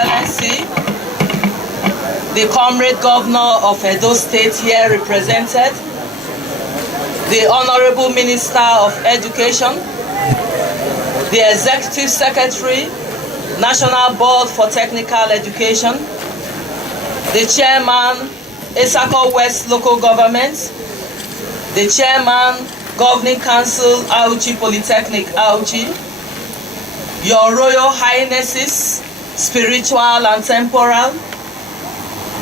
Excellency, the Comrade Governor of Edo State here represented, the Honorable Minister of Education, the Executive Secretary, National Board for Technical Education, the Chairman, Isako West Local Government, the Chairman, Governing Council, Auchi Polytechnic, Auchi, Your Royal Highnesses, spiritual and temporal,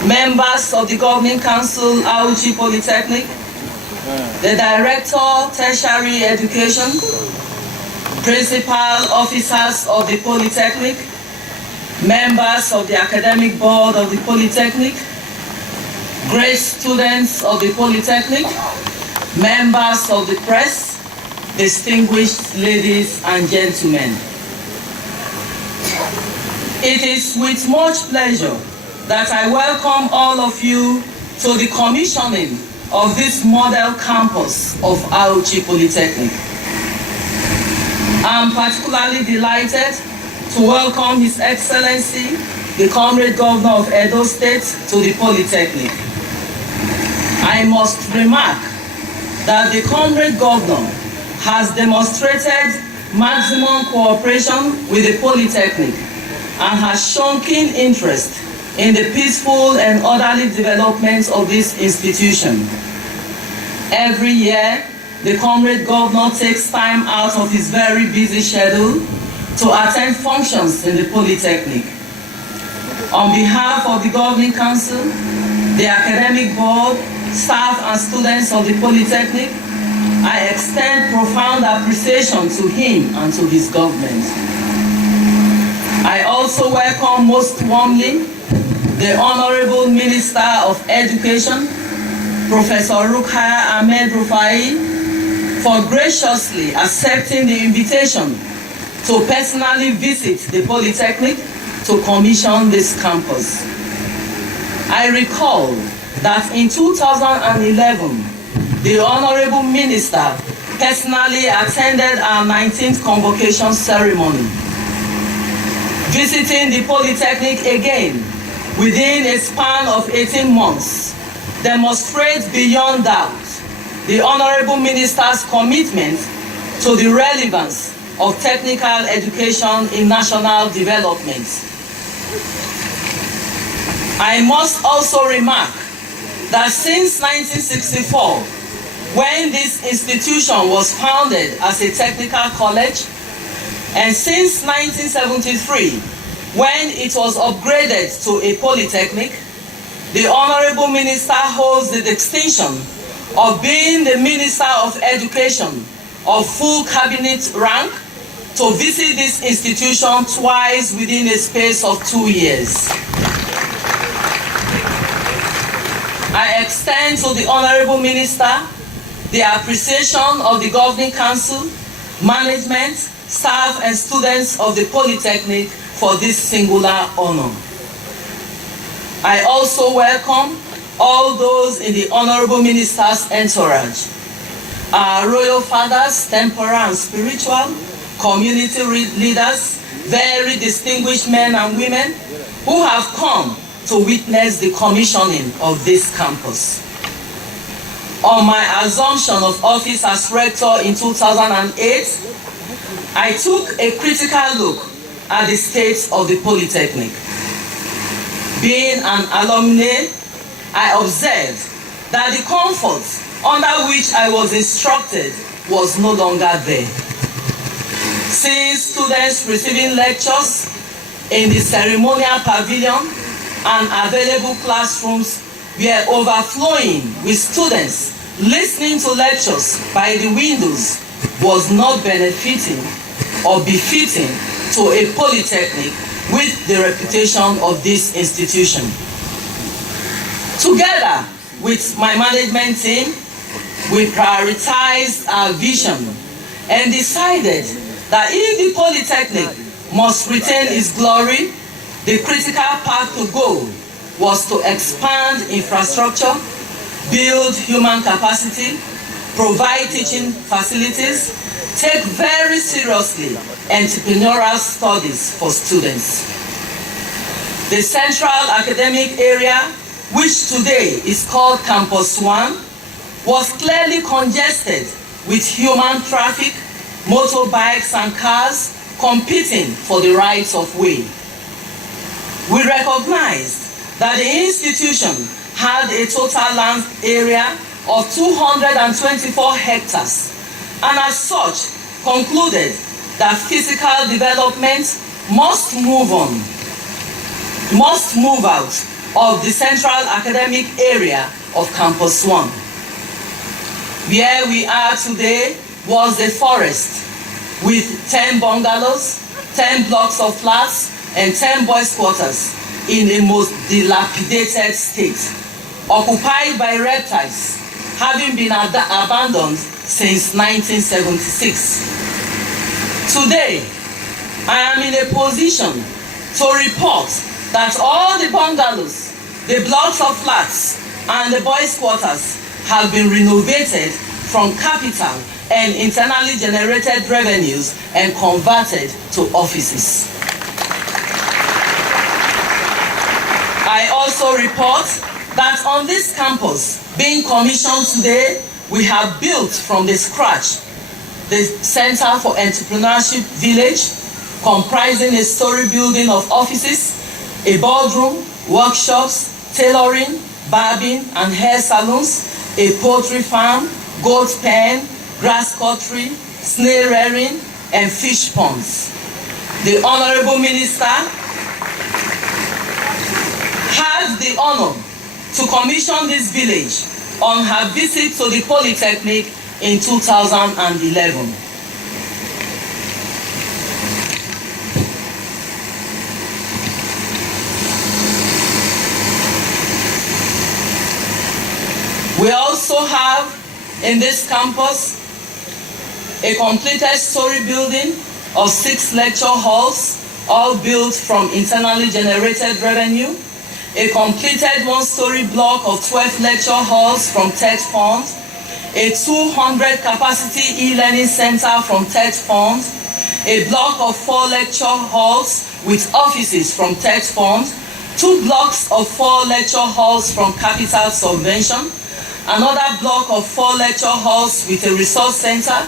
members of the Governing Council, Auchi Polytechnic, the Director, Tertiary Education, principal officers of the Polytechnic, members of the Academic Board of the Polytechnic, great students of the Polytechnic, members of the press, distinguished ladies and gentlemen. It is with much pleasure that I welcome all of you to the commissioning of this model campus of Auchi Polytechnic. I'm particularly delighted to welcome His Excellency, the Comrade Governor of Edo State, to the Polytechnic. I must remark that the Comrade Governor has demonstrated maximum cooperation with the Polytechnic and has shown keen interest in the peaceful and orderly development of this institution. Every year, the Comrade Governor takes time out of his very busy schedule to attend functions in the Polytechnic. On behalf of the Governing Council, the Academic Board, staff and students of the Polytechnic, I extend profound appreciation to him and to his government. I also welcome most warmly the Honorable Minister of Education, Professor Rukaya Ahmed Rufai, for graciously accepting the invitation to personally visit the Polytechnic to commission this campus. I recall that in 2011, the Honorable Minister personally attended our 19th convocation ceremony. Visiting the Polytechnic again within a span of 18 months demonstrates beyond doubt the Honorable Minister's commitment to the relevance of technical education in national development. I must also remark that since 1964, when this institution was founded as a technical college, and since 1973, when it was upgraded to a polytechnic, the Honorable Minister holds the distinction of being the Minister of Education of full cabinet rank to visit this institution twice within a space of 2 years. I extend to the Honorable Minister the appreciation of the Governing Council, management, staff and students of the Polytechnic for this singular honor. I also welcome all those in the Honorable Minister's entourage, our royal fathers, temporal and spiritual, community leaders, very distinguished men and women who have come to witness the commissioning of this campus. On my assumption of office as rector in 2008, I took a critical look at the state of the Polytechnic. Being an alumni, I observed that the comfort under which I was instructed was no longer there. Seeing students receiving lectures in the ceremonial pavilion and available classrooms were overflowing with students listening to lectures by the windows was not benefiting or befitting to a polytechnic with the reputation of this institution. Together with my management team, we prioritized our vision and decided that if the Polytechnic must retain its glory, the critical path to go was to expand infrastructure, build human capacity, provide teaching facilities, take very seriously entrepreneurial studies for students. The central academic area, which today is called Campus 1, was clearly congested with human traffic, motorbikes and cars competing for the rights of way. We recognized that the institution had a total land area of 224 hectares, and as such concluded that physical development must move out of the central academic area of Campus 1. Where we are today was a forest with 10 bungalows, 10 blocks of flats, and 10 boys' quarters in a most dilapidated state, occupied by reptiles, having been abandoned since 1976. Today, I am in a position to report that all the bungalows, the blocks of flats, and the boys' quarters have been renovated from capital and internally generated revenues and converted to offices. I also report that on this campus being commissioned today, we have built from the scratch the Center for Entrepreneurship Village, comprising a story building of offices, a boardroom, workshops, tailoring, barbing and hair salons, a poultry farm, goat pen, grass cuttery, snail rearing, and fish ponds. The Honorable Minister had the honor to commission this village on her visit to the Polytechnic in 2011. We also have in this campus a completed story building of 6 lecture halls, all built from internally generated revenue, a completed 1-story block of 12 lecture halls from TED Fund, a 200 capacity e-learning center from TED Fund, a block of 4 lecture halls with offices from TED Fund, 2 blocks of 4 lecture halls from Capital Subvention, another block of 4 lecture halls with a resource center,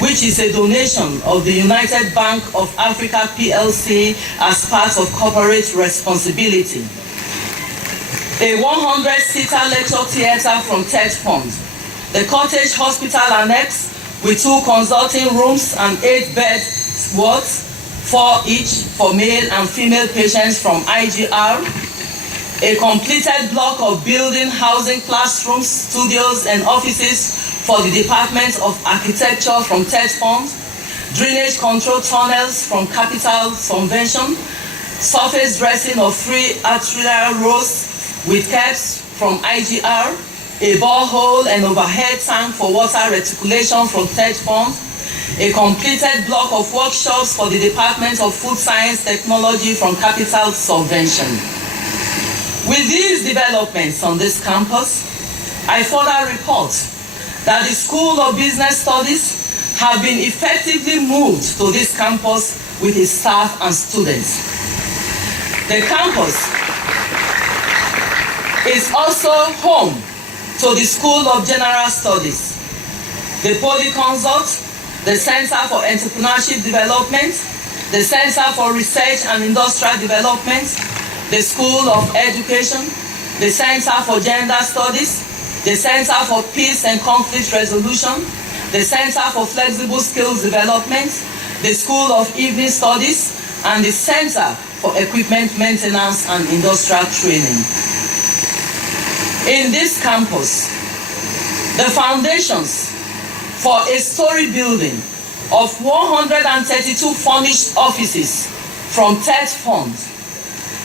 which is a donation of the United Bank of Africa PLC as part of corporate responsibility. A 100-seater lecture theater from TED Fund, the Cottage Hospital Annex with 2 consulting rooms and 8-bed wards, 4 each for male and female patients from IGR, a completed block of building housing classrooms, studios, and offices for the Department of Architecture from TED Fund, drainage control tunnels from Capital Subvention, surface dressing of 3 arterial roads with caps from IGR, a borehole and overhead tank for water reticulation from TED Fund, a completed block of workshops for the Department of Food Science Technology from Capital Subvention. With these developments on this campus, I further report that the School of Business Studies have been effectively moved to this campus with its staff and students. The campus is also home to the School of General Studies, the Poly Consult, the Center for Entrepreneurship Development, the Center for Research and Industrial Development, the School of Education, the Center for Gender Studies, the Center for Peace and Conflict Resolution, the Center for Flexible Skills Development, the School of Evening Studies, and the Center for Equipment Maintenance and Industrial Training. In this campus, the foundations for a story building of 132 furnished offices from TED Fund,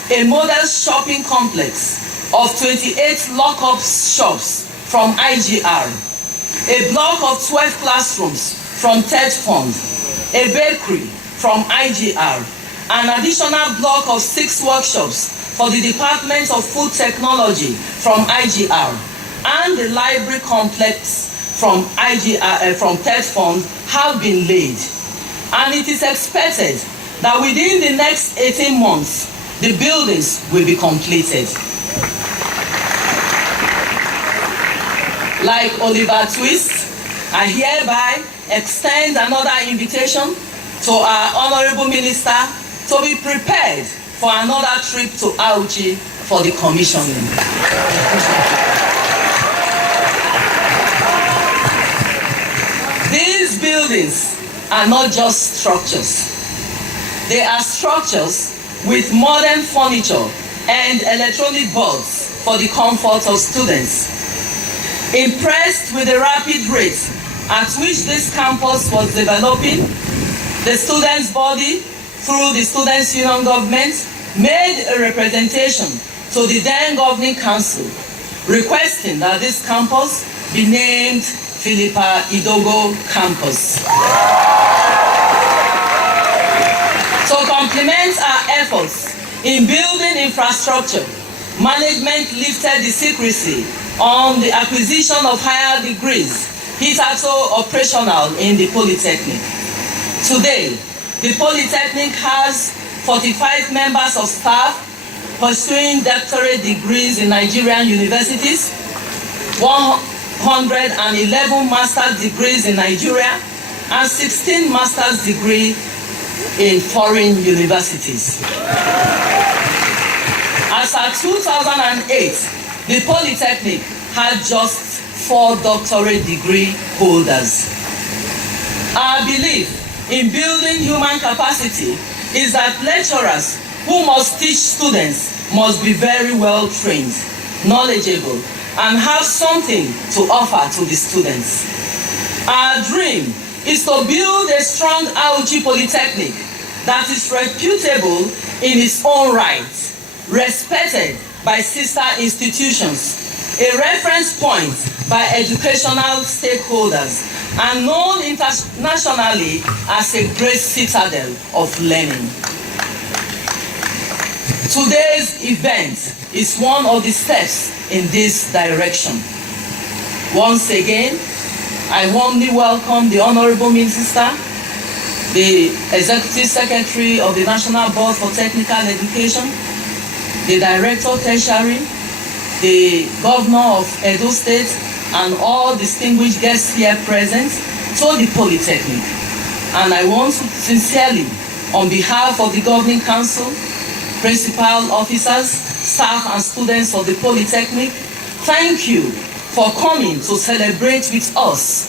a model shopping complex of 28 lock-up shops from IGR, a block of 12 classrooms from TED Fund, a bakery from IGR, an additional block of 6 workshops for the Department of Food Technology from IGR, and the library complex from IGR, from TED Fund have been laid. And it is expected that within the next 18 months, the buildings will be completed. Like Oliver Twist, I hereby extend another invitation to our Honorable Minister to be prepared for another trip to Auchi for the commissioning. These buildings are not just structures. They are structures with modern furniture and electronic boards for the comfort of students. Impressed with the rapid rate at which this campus was developing, the students' body, through the Students' Union government, made a representation to the then governing council requesting that this campus be named Philipa Idogho Campus. To complement our efforts in building infrastructure, management lifted the secrecy on the acquisition of higher degrees hitherto operational in the Polytechnic. Today, the Polytechnic has 45 members of staff pursuing doctorate degrees in Nigerian universities, 111 master's degrees in Nigeria, and 16 master's degrees in foreign universities. As at 2008, the Polytechnic had just 4 doctorate degree holders. Our belief in building human capacity is that lecturers who must teach students must be very well trained, knowledgeable, and have something to offer to the students. Our dream is to build a strong Auchi Polytechnic that is reputable in its own right, respected by sister institutions, a reference point by educational stakeholders, and known internationally as a great citadel of learning. Today's event is one of the steps in this direction. Once again, I warmly welcome the Honorable Minister, the Executive Secretary of the National Board for Technical Education, the Director Tertiary, the Governor of Edo State, and all distinguished guests here present to the Polytechnic. And I want to sincerely, on behalf of the Governing Council, principal officers, staff and students of the Polytechnic, thank you for coming to celebrate with us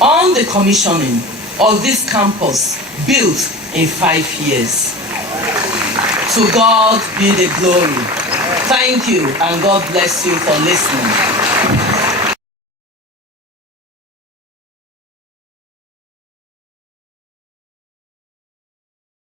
on the commissioning of this campus built in 5 years. To God be the glory. Thank you, and God bless you for listening.